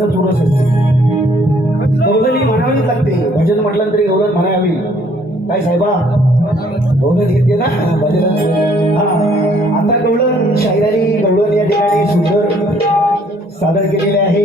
असं चुरस असते गवळणी म्हणावीच लागते. भजन म्हटलं तरी गवळण म्हणावी काय साहेबा? गवळण घेते ना? भजन. हा. आता गवळण शाहिरानी गवळण या ठिकाणी सुंदर सादर केलेले आहे.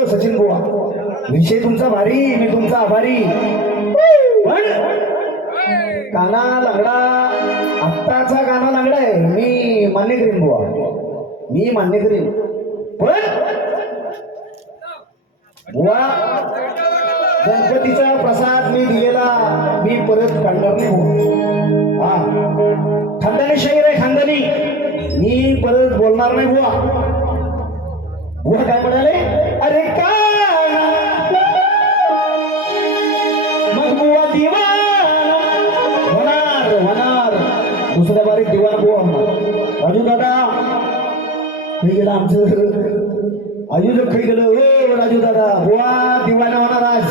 बोलतो सचिन बुवा. विषय तुमचा भारी मी तुमचा आभारी. पण काना लंगडा आत्ताचा काना लागडा आहे. मी मान्य करीन बुवा. मी मान्य करीन पण बुवा गणपतीचा प्रसाद मी दिलेला मी परत काढणार नाही हा. खानदानी शहीर आहे खानदानी. मी परत बोलणार नाही बुवा. बुवा काय म्हणाले? अरे का? मग बुवा दिवाना होणार होणार. दुसऱ्या बारीक दिवाण बुवा होणार. राजू दादा मी गेलं आमचं. अजून जर गेलं. हो राजू दादा बुवा दिवाना होणार आज.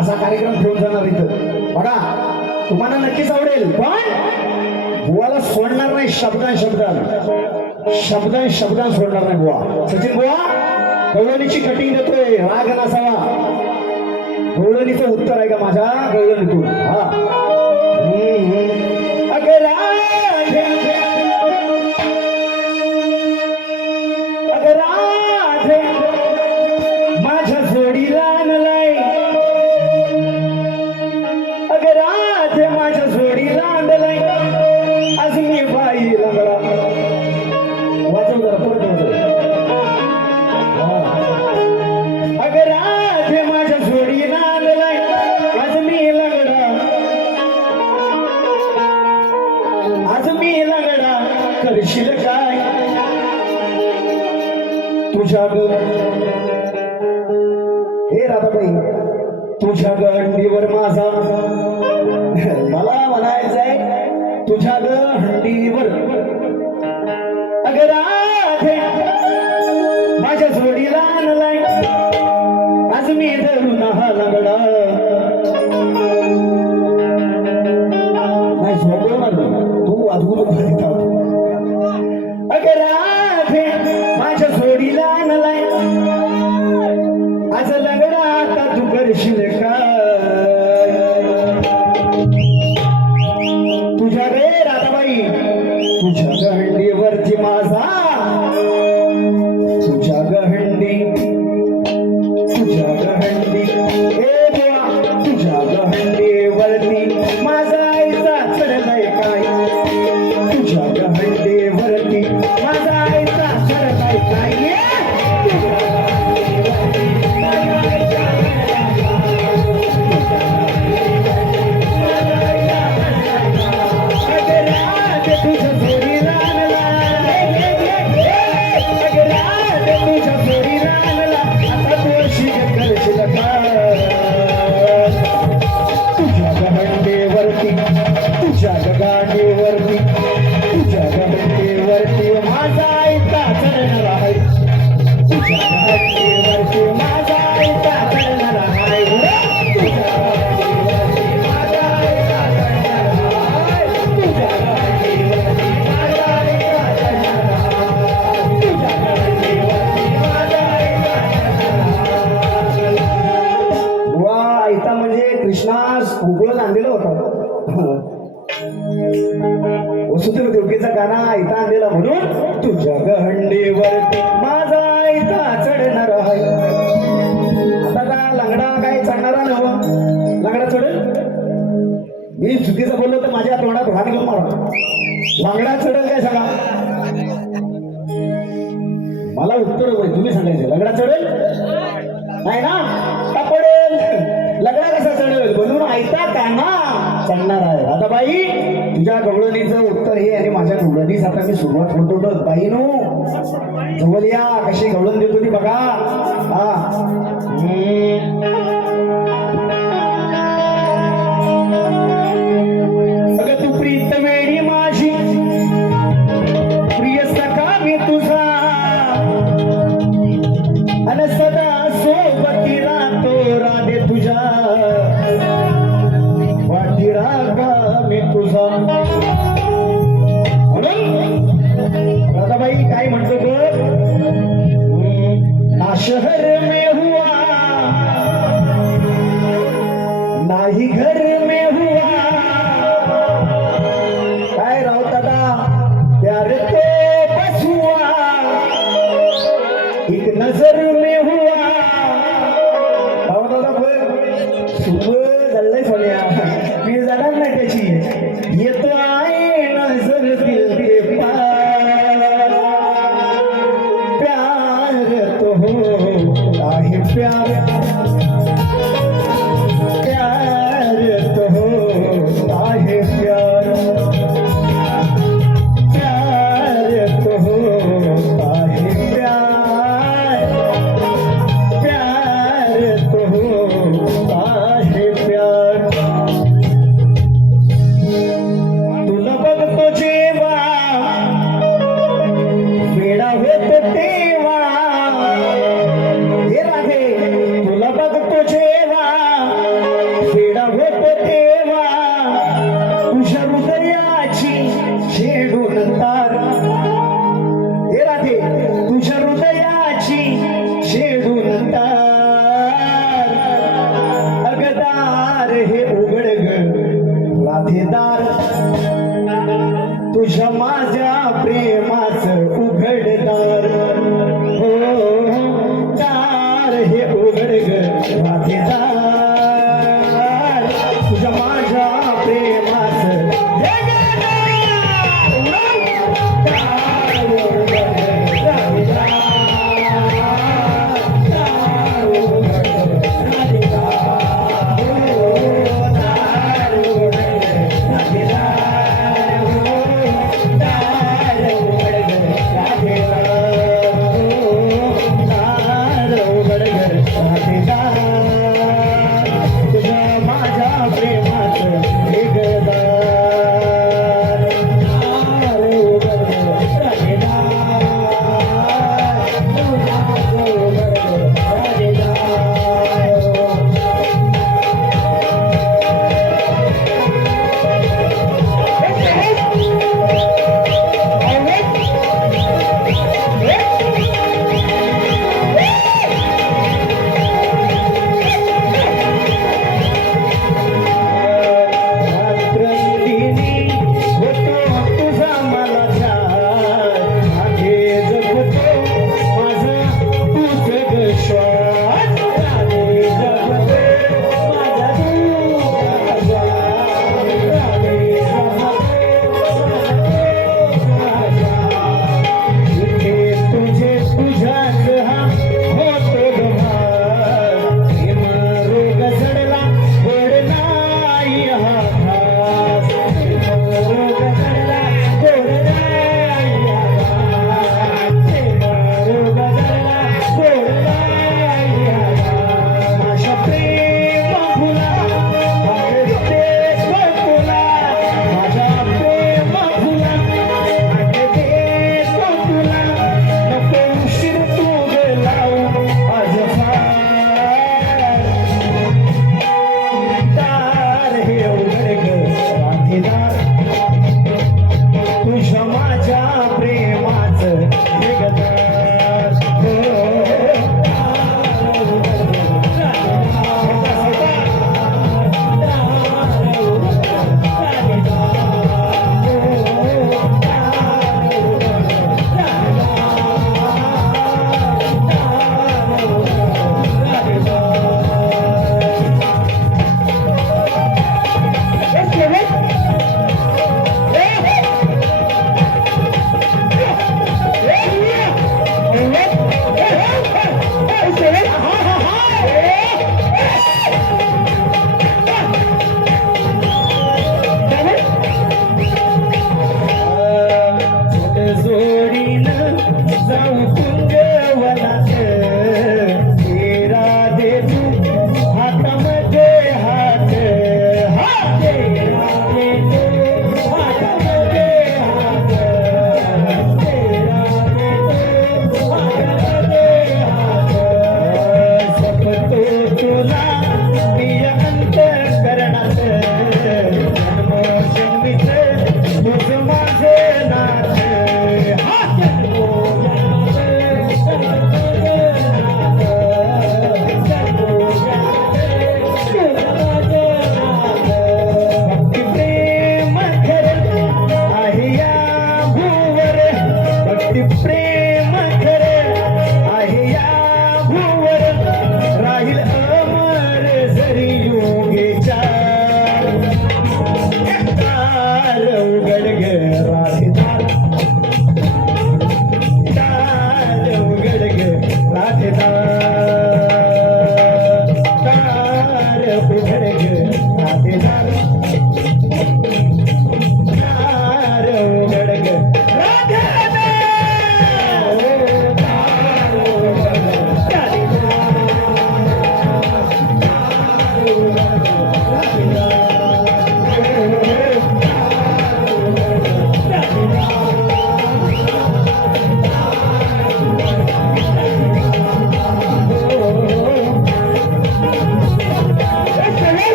असा कार्यक्रम ठेवून जाणार इथं. बघा तुम्हाला नक्कीच आवडेल पण बुवाला सोडणार नाही शब्दां शब्दान शब्दां शब्दान सोडणार नाही बुवा. सचिन बुवा गवळणीची कटिंग देतोय. राग नसावा गवळणीचं उत्तर आहे का माझ्या? गवळणीतून. हा. हे राधाबाई तुझ्या गंडीवर माझा. मला म्हणायचंय तुझ्या गंडीवर. अगर राधे माझ्या जोडीला आणलाय आज मी धरून हा लगडा. मला उत्तर होईल. तुम्ही सांगायचं लगडा चढेल? नाही ना? का पडेल? लगडा कसा चढेल? म्हणून ऐका का ना? चढणार आहे. आता बाई तुझ्या गवळणीचं उत्तर हे आणि माझ्या गवळणीस आता मी सुरुवात होत बघ बाई नो जवळ या. कशी गवळण देतो ती बघा. हा. माझ्या प्रेमा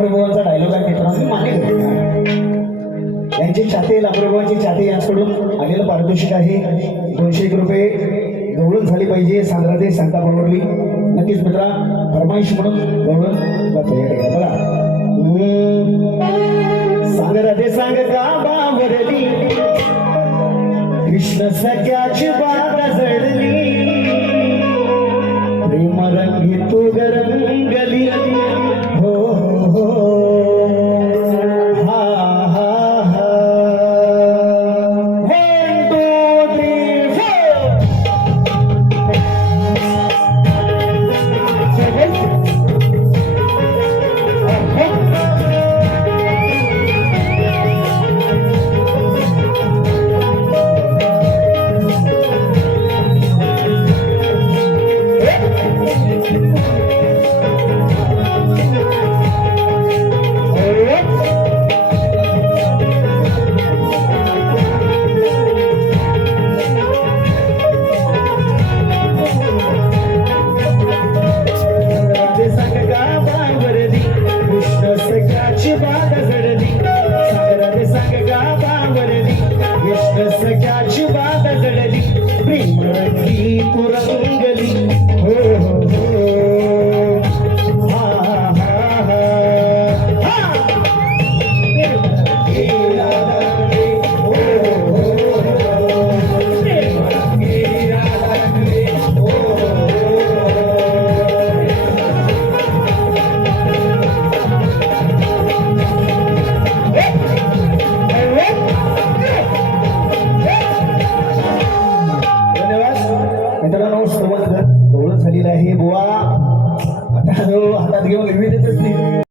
लांबरेबोवांचा डायलॉग आहे मित्रांनो मान्य करतो. यांची छाती लांबरेबोवांची छाती यांच्याकडून आलेलं पारितोषिक आहे. दोनशे एक रुपये गवळून झाली पाहिजे सांगरादेश सांगता परवडली. नक्कीच मित्रा फरमाईश म्हणून गवळून बघा